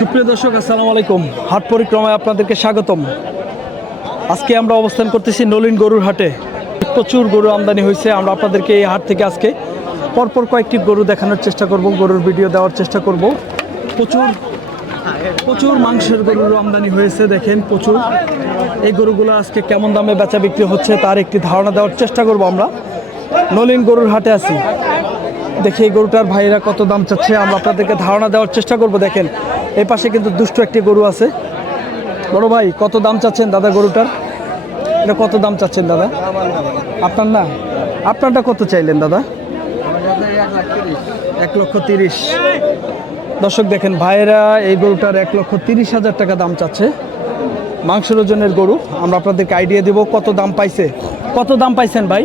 সুপ্রিয় দর্শক, আসসালামু আলাইকুম। হাট পরিক্রমায় আপনাদেরকে স্বাগতম। আজকে আমরা অবস্থান করতেছি নলিন গরুর হাটে। প্রচুর গরু আমদানি হয়েছে। আমরা আপনাদেরকে এই হাট থেকে আজকে পরপর কয়েকটি গরু দেখানোর চেষ্টা করব, গরুর ভিডিও দেওয়ার চেষ্টা করব। প্রচুর প্রচুর মাংসের গরুর আমদানি হয়েছে, দেখেন প্রচুর। এই গরুগুলো আজকে কেমন দামে বেচা বিক্রি হচ্ছে তার একটি ধারণা দেওয়ার চেষ্টা করব আমরা। নলিন গরুর হাটে আছি। দেখি এই গরুটার ভাইরা কত দাম চাচ্ছে, আমরা আপনাদেরকে ধারণা দেওয়ার চেষ্টা করব, দেখেন। এই পাশে কিন্তু দুষ্ট একটি গরু আছে। বড় ভাই, কত দাম চাচ্ছেন দাদা গরুটার? এটা কত দাম চাচ্ছেন দাদা? আপনার না? আপনারটা কত চাইলেন দাদা? এক লক্ষ তিরিশ। দর্শক দেখেন, ভাইয়েরা, এই গরুটার এক লক্ষ তিরিশ হাজার টাকা দাম চাচ্ছে। মাংসের ওজনের গরু, আমরা আপনাদেরকে আইডিয়া দেব কত দাম পাইছে। কত দাম পাইছেন ভাই?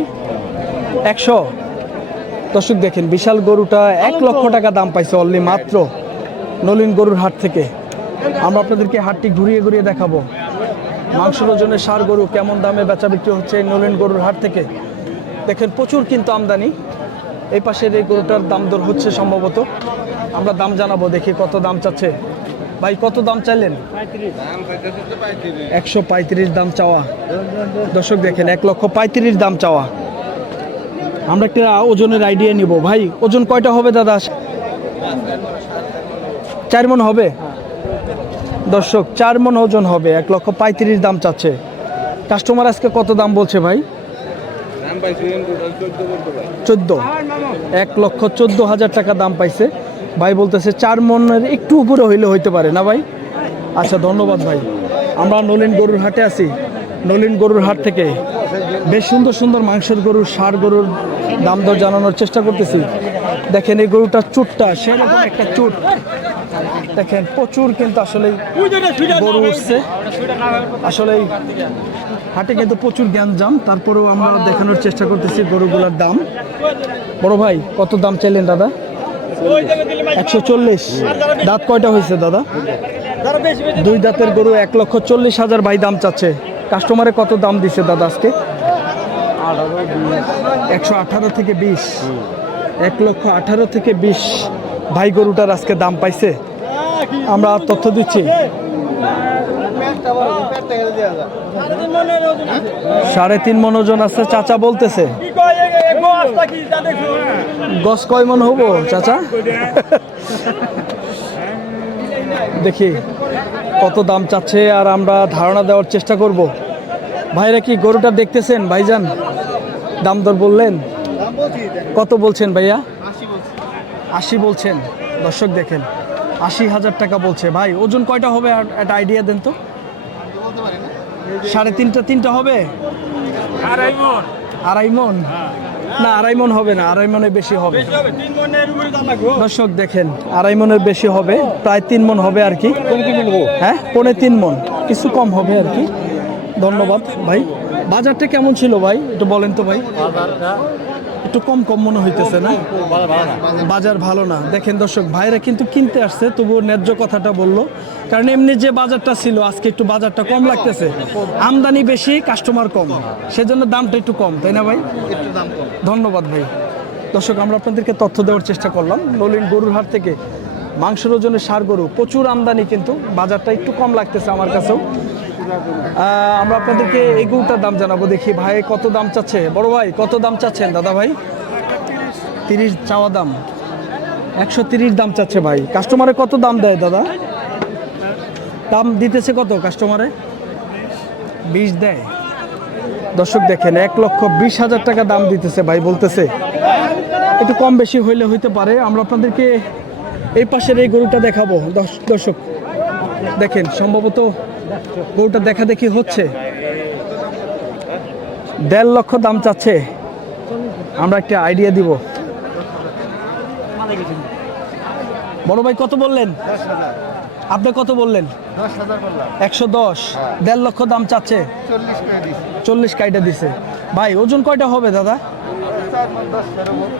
একশো। দর্শক দেখেন, বিশাল গরুটা এক লক্ষ টাকা দাম পাইছে অনলি মাত্র নলিন গরুর হাট থেকে। আমরা আপনাদেরকে হাটটি ঘুরিয়ে ঘুরিয়ে দেখাবো। মাংসের ওজনের সার গরু কেমন দামে বেচা বিক্রি হচ্ছে এই নলিন গরুর হাট থেকে। দেখেন, প্রচুর কিন্তু আমদানি। এই পাশের এই গরুটার দাম দর হচ্ছে সম্ভবত। আমরা দাম জানাব, দেখি কত দাম চাচ্ছে। ভাই, কত দাম চাইলেন? একশো পঁয়ত্রিশ দাম চাওয়া। দর্শক দেখেন, এক লক্ষ পঁয়ত্রিশ দাম চাওয়া। আমরা একটা ওজনের আইডিয়া নিব। ভাই, ওজন কয়টা হবে দাদা? চার মন হবে? দর্শক, চার মন ওজন হবে, এক লক্ষ পঁয়ত্রিশ দাম চাচ্ছে। কাস্টমার আজকে কত দাম বলছে ভাই? চোদ্দ। এক লক্ষ চোদ্দ হাজার টাকা দাম পাইছে। ভাই বলতেছে চার মনের একটু উপরে হইলে হইতে পারে, না ভাই? আচ্ছা ধন্যবাদ ভাই। আমরা নলিন গরুর হাটে আছি। নলিন গরুর হাট থেকে বেশ সুন্দর সুন্দর মাংসের গরুর সার গরুর দাম দর জানানোর চেষ্টা করতেছি। দেখেন এই গরুটা চুটটা, সেরকম একটা চুট। দেখেন, প্রচুর কিন্তু আসলে গরু উঠছে। আসলে হাটে কিন্তু প্রচুর জ্ঞানজাম তারপরেও আমরা দেখানোর চেষ্টা করতেছি গরুগুলোর দাম। বড় ভাই, কত দাম চাইলেন দাদা? একশো চল্লিশ। দাঁত কয়টা হয়েছে দাদা? দুই দাঁতের গরু এক লক্ষ চল্লিশ হাজার ভাই দাম চাচ্ছে। কাস্টমারে কত দাম দিছে দাদা আজকে? একশো আঠারো থেকে বিশ। এক লক্ষ আঠারো থেকে বিশ ভাই গরুটার আজকে দাম পাইছে। আমরা তথ্য দিচ্ছি। সাড়ে তিন মন ওজন আছে চাচা বলতেছে। গছ কয় মন হব চাচা? দেখি কত দাম চাচ্ছে আর আমরা ধারণা দেওয়ার চেষ্টা করব। ভাইরা কি গরুটা দেখতেছেন? ভাইজান, দাম দর বললেন? কত বলছেন ভাইয়া? আশি বলছেন। দর্শক দেখেন, আশি হাজার টাকা বলছে। ভাই, ওজন কয়টা হবে? আর একটা আইডিয়া দেন তো। সাড়ে তিনটা তিনটা হবে? আড়াই মন? না আড়াই মন হবে না আড়াই মনে বেশি হবে। দর্শক দেখেন আড়াই মনের বেশি হবে প্রায় তিন মন হবে আর কি। হ্যাঁ পনে তিন মন কিছু কম হবে আর কি। ধন্যবাদ ভাই। বাজারটা কেমন ছিল ভাই? একটু বলেন তো ভাই। একটু কম কম মনে হইতেছে না? বাজার ভালো না। দেখেন দর্শক ভাইরা কিন্তু কিনতে আসছে তবুও ন্যায্য কথাটা বলল। কারণ এমনি যে বাজারটা ছিল আজকে একটু বাজারটা কম লাগতেছে। আমদানি বেশি কাস্টমার কম। সেজন্য দামটা একটু কম তাই না ভাই? ধন্যবাদ ভাই। দর্শক আমরা আপনাদেরকে তথ্য দেওয়ার চেষ্টা করলাম। নলিন গরুর হাট থেকে মাংসের ওজনে সার গরু প্রচুর আমদানি কিন্তু বাজারটা একটু কম লাগতেছে আমার কাছেও। আমরা আপনাদেরকে এই গরুটার দাম জানাব। দেখি ভাই কত দাম চাচ্ছে? বড় ভাই, কত দাম চাচ্ছেন দাদা ভাই? তিরিশ চাওয়া দাম। একশো তিরিশ দাম চাচ্ছে ভাই। কাস্টমারে কত দাম দেয় দাদা? দাম দিতেছে কত কাস্টমারে? বিশ দেয়। দর্শক দেখেন, এক লক্ষ বিশ হাজার টাকা দাম দিতেছে ভাই, বলতেছে। একটু কম বেশি হইলে হইতে পারে। আমরা আপনাদেরকে এই পাশের এই গরুটা দেখাবো। দর্শ- দর্শক, দেখেন, সম্ভবত গরুটা দেখা দেখি হচ্ছে। দেড় লক্ষ দাম চাচ্ছে। আমরা একটা আইডিয়া দিব। বড় ভাই, কত বললেন? আপনি কত বললেন? একশো দশ। দেড় লক্ষ দাম চাচ্ছে। চল্লিশ কাইটা দিছে। ভাই, ওজন কয়টা হবে দাদা?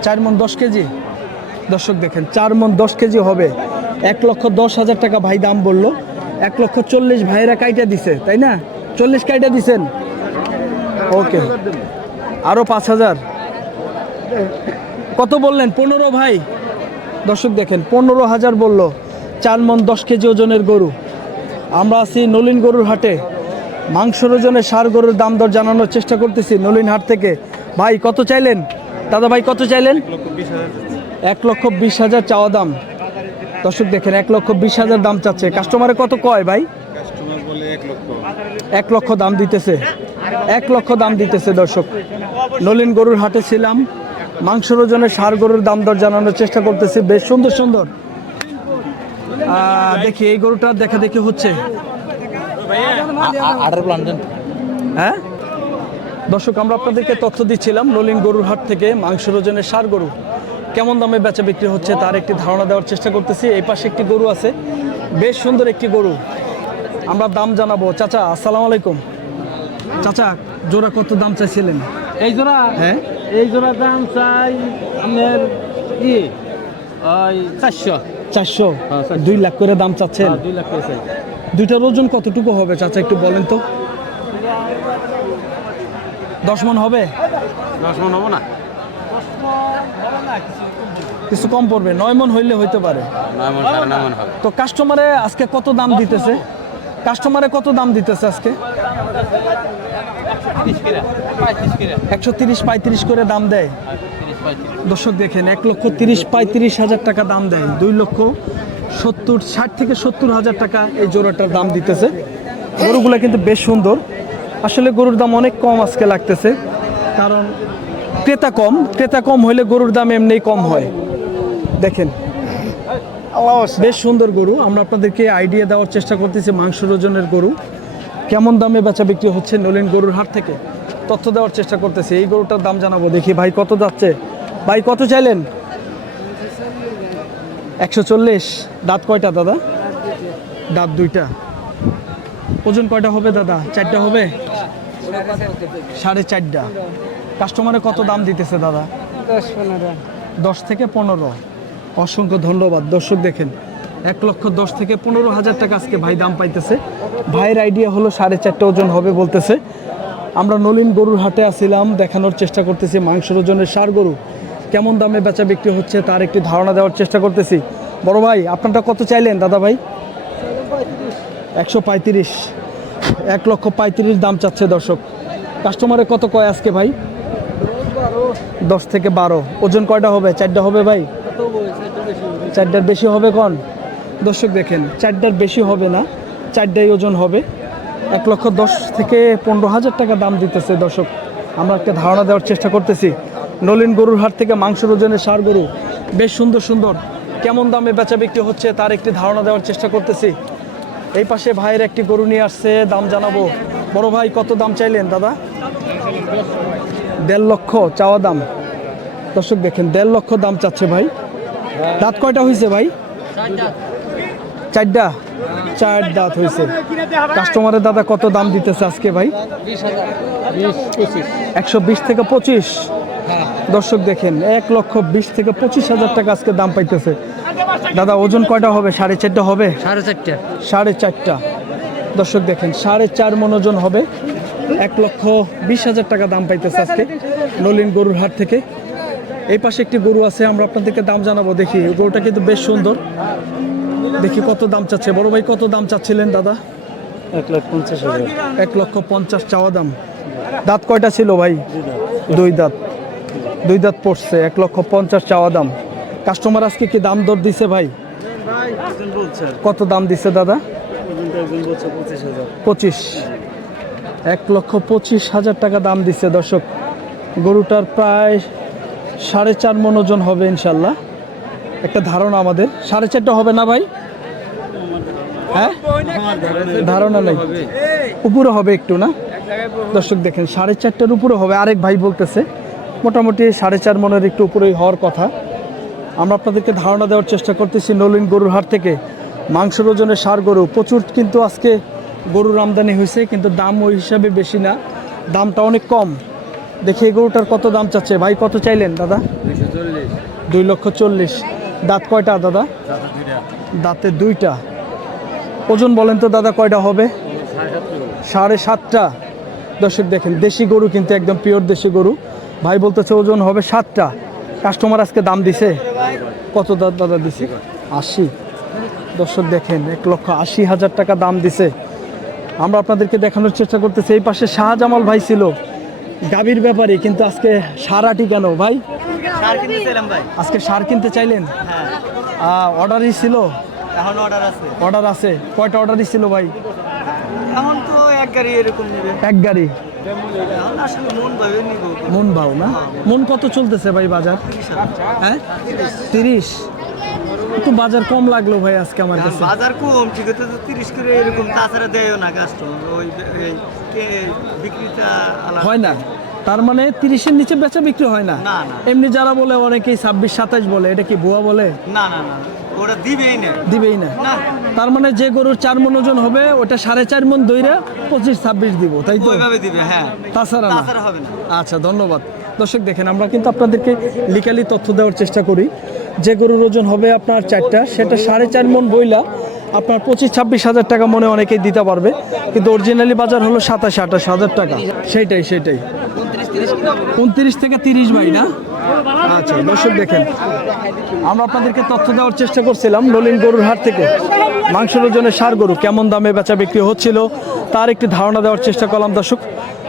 চার মন দশ কেজি। দর্শক দেখেন, চার মন দশ কেজি হবে। এক লক্ষ দশ হাজার টাকা ভাই দাম বলল। এক লক্ষ চল্লিশ ভাইরা কাইটা দিছে, তাই না? চল্লিশ কাইটা দিছেন? ওকে। আরও পাঁচ হাজার। কত বললেন? পনেরো ভাই। দর্শক দেখেন, পনেরো হাজার বলল, চার মন দশ কেজি ওজনের গরু। আমরা আছি নলিন গরুর হাটে। মাংসর ওজনে সার গরুর দাম দর জানানোর চেষ্টা করতেছি নলিন হাট থেকে। ভাই, কত চাইলেন? দাদা ভাই, কত চাইলেন? এক লক্ষ বিশ হাজার চাওয়া দাম। দর্শক দেখেন এক লক্ষ বিশ হাজার দাম চাচ্ছে। কাস্টমারে কত কয় ভাই? এক লক্ষ। দাম দিতেছে। এক লক্ষ দাম দিতেছে দর্শক। নলিন গরুর হাটে ছিলাম। মাংসর ওজনে সার গরুর দাম দর জানানোর চেষ্টা করতেছি। বেশ সুন্দর সুন্দর। দেখি এই গরুটা দেখা দেখি হচ্ছে। হ্যাঁ? দর্শক আমরা আপনাদেরকে তথ্য দিচ্ছিলাম নলিন গরুর হাট থেকে মাংসের ওজনের সার গরু। কেমন দামে বেচা বিক্রি হচ্ছে তার একটি ধারণা দেওয়ার চেষ্টা করতেছি। এই পাশে একটি গরু আছে। বেশ সুন্দর একটি গরু। আমরা দাম জানাব। চাচা আসসালামু আলাইকুম। চাচা জোড়া কত দাম চাইছিলেন? এই জোড়া? হ্যাঁ? এই জোড়া দাম চাই আপনার ই ওই চারশো। চারশো? হ্যাঁ, দুই লাখ করে দাম চাচ্ছেন? দুই লাখ করে চাই। দুইটার ওজন কতটুকু হবে? চাচা একটু বলেন তো। দশ মন হবে? দশ মন হব না? কিছু কম পড়বে নয় মন হইলে হইতে পারে। তো কাস্টমারে আজকে কত দাম দিতেছে? কাস্টমারে কত দাম দিতেছে আজকে? একশো তিরিশ পঁয়ত্রিশ করে দাম দেয়। দর্শক দেখেন এক লক্ষ তিরিশ পঁয়ত্রিশ হাজার টাকা দাম দেয়। দুই লক্ষ সত্তর ষাট থেকে সত্তর হাজার টাকা এই জোড়াটার দাম দিতেছে। গরুগুলো কিন্তু বেশ সুন্দর। আসলে গরুর দাম অনেক কম আজকে লাগতেছে। কারণ ক্রেতা কম ক্রেতা কম হইলে গরুর দাম এমনিই কম হয়। দেখেন বেশ সুন্দর গরু। আমরা আপনাদেরকে আইডিয়া দেওয়ার চেষ্টা করতেছি মাংস ওজনের গরু। কেমন দামে বেচা বিক্রি হচ্ছে নলিন গরুর হাট থেকে? তথ্য দেওয়ার চেষ্টা করতেছি। এই গরুটার দাম জানাব। দেখি ভাই কত যাচ্ছে? ভাই কত চাইলেন? একশো চল্লিশ। দাঁত কয়টা দাদা? দাঁত দুইটা। ওজন কয়টা হবে দাদা? চারটা হবে? সাড়ে চারটা। কাস্টমারে কত দাম দিতেছে দাদা? দশ পনেরো। দশ থেকে পনেরো। অসংখ্য ধন্যবাদ। দর্শক দেখেন এক লক্ষ দশ থেকে পনেরো হাজার টাকা আজকে ভাই দাম পাইতেছে। ভাইয়ের আইডিয়া হলো সাড়ে চারটে ওজন হবে বলতেছে। আমরা নলিন গরুর হাটে আসছিলাম দেখানোর চেষ্টা করতেছি মাংসের ওজনের সার গরু। কেমন দামে বেচা বিক্রি হচ্ছে তার একটি ধারণা দেওয়ার চেষ্টা করতেছি। বড় ভাই আপনারটা কত চাইলেন দাদা ভাই? একশো পঁয়ত্রিশ। এক লক্ষ পঁয়ত্রিশ দাম চাচ্ছে দর্শক। কাস্টমারে কত কয় আজকে ভাই? দশ থেকে বারো। ওজন কয়টা হবে? চারটা হবে ভাই? চারটার বেশি হবে কোন? দর্শক দেখেন, চারটার বেশি হবে না, চারটাই ওজন হবে। এক লক্ষ দশ থেকে পনেরো হাজার টাকা দাম দিতেছে দর্শক। আমরা একটা ধারণা দেওয়ার চেষ্টা করতেছি। নলিন গরুর হাট থেকে মাংসের ওজনের সার গরু বেশ সুন্দর সুন্দর। কেমন দামে বেচা বিক্রি হচ্ছে তার একটি ধারণা দেওয়ার চেষ্টা করতেছি। এই পাশে ভাইয়ের একটি গরু নিয়ে আসছে, দাম জানাব। বড় ভাই, কত দাম চাইলেন, দাদা? দেড় লক্ষ চাওয়া দাম। দর্শক দেখেন দেড় লক্ষ দাম চাচ্ছে ভাই। দাঁত কয়টা হয়েছে ভাই? চারটা। চার দাঁত হয়েছে কাস্টমারের দাদা কত দাম দিতেছে আজকে ভাই? একশো বিশ থেকে পঁচিশ। দর্শক দেখেন এক লক্ষ বিশ থেকে পঁচিশ হাজার টাকা আজকে দাম পাইতেছে। দাদা ওজন কয়টা হবে? সাড়ে চারটা হবে? সাড়ে চারটা। সাড়ে চারটা। দর্শক দেখেন সাড়ে চার মন ওজন হবে। এক লক্ষ বিশ হাজার টাকা দাম পাইতেছে আজকে নলিন গরুর হাট থেকে। এই পাশে একটি গরু আছে আমরা আপনাদেরকে দাম জানাব দেখি। গরুটা কিন্তু বেশ সুন্দর। দেখি কত দাম চাচ্ছে। বড় ভাই কত দাম চাচ্ছিলেন দাদা? এক লাখ পঞ্চাশ হাজার। এক লক্ষ পঞ্চাশ চাওয়া দাম। দাঁত কয়টা ছিল ভাই? দুই দাঁত। দুই দাঁত। পড়ছে এক লক্ষ পঞ্চাশ চাওয়া দাম। কাস্টমার আজকে কি দাম দর দিছে ভাই? কত দাম দিছে দাদা? পঁচিশ। এক লক্ষ পঁচিশ হাজার টাকা দাম দিচ্ছে দর্শক। গরুটার প্রায় সাড়ে চার মন ওজন হবে ইনশাল্লাহ। একটা ধারণা আমাদের। সাড়ে চারটা হবে না ভাই? হ্যাঁ? ধারণা নেই। উপরে হবে একটু না? দর্শক দেখেন, সাড়ে চারটার উপরে হবে। আরেক ভাই বলতেছে, মোটামুটি সাড়ে চার মনের একটু উপরেই হওয়ার কথা। আমরা আপনাদেরকে ধারণা দেওয়ার চেষ্টা করতেছি নলিন গরুর হাট থেকে। মাংসের ওজনের সার গরু। প্রচুর কিন্তু আজকে গরুর আমদানি হয়েছে, কিন্তু দাম ওই হিসাবে বেশি না। দামটা অনেক কম। দেখি এই গরুটার কত দাম চাচ্ছে? ভাই, কত চাইলেন, দাদা? দুই লক্ষ চল্লিশ। দাঁত কয়টা, দাদা? দাঁতে দুইটা। ওজন বলেন তো, দাদা, কয়টা হবে? সাড়ে সাতটা। দর্শক দেখেন, দেশি গরু কিন্তু একদম পিওর দেশি গরু। ভাই বলতেছে ওজন হবে সাতটা। কাস্টমার আজকে দাম দিছে? কত দাদা দিছে? আশি। দর্শক দেখেন, এক লক্ষ আশি হাজার টাকা দাম দিছে। আমরা আপনাদেরকে দেখানোর চেষ্টা করতেছি এই পাশে শাহজামাল ভাই ছিল। গাভীর ব্যাপারে কিন্তু আজকে সারাটি কেন ভাই আজকে সার কিনতে চাইলেন? হ্যাঁ। অর্ডারই ছিল? এখন অর্ডার আছে। অর্ডার আছে। কয়টা অর্ডারই ছিল ভাই? এখন তো এক গাড়ি এরকম নেবে। এক গাড়ি? মন মন ভাও না? মন কত চলতেছে ভাই বাজার? হ্যাঁ? তিরিশ? একটু বাজার কম লাগল ভাই আজকে আমার কাছে। বাজার কম ঠিক আছে তো তিরিশ করে এরকম তাছাড়া দেয়ও না কাস্টমার ওই কে- বিক্রিটা হয় না। তার মানে তিরিশের নিচে বেচা বিক্রি হয় না। এমনি যারা বলে অনেকেই ছাব্বিশ সাতাশ বলে এটা কি ভুয়া বলে? না না না ওরা দিবেই না। দিবেই না। না। তার মানে যে গরুর চার মন ওজন হবে ওটা সাড়ে চার মন দইরা পঁচিশ ছাব্বিশ দিব তাই তো? ওইভাবে দিবে হ্যাঁ। তাছাড়া না। হবে না। আচ্ছা ধন্যবাদ। দর্শক দেখেন আমরা কিন্তু আপনাদেরকে লিকালি তথ্য দেওয়ার চেষ্টা করি। যে গরুর ওজন হবে আপনার চারটা, সেটা সাড়ে চার মন বইলা আপনার পঁচিশ, ছাব্বিশ হাজার টাকা মনে অনেকেই দিতে পারবে। কিন্তু অরিজিনালি বাজার হলো সাতাশ, আঠাশ হাজার টাকা। সেইটাই সেইটাই। উনত্রিশ থেকে তিরিশ ভাই, না? আচ্ছা দর্শক দেখেন, আমরা আপনাদেরকে তথ্য দেওয়ার চেষ্টা করছিলাম নলিন গরুর হাট থেকে। মাংসের ওজনে সার গরু কেমন দামে বেচা বিক্রি হচ্ছিল, তার একটি ধারণা দেওয়ার চেষ্টা করলাম দর্শক।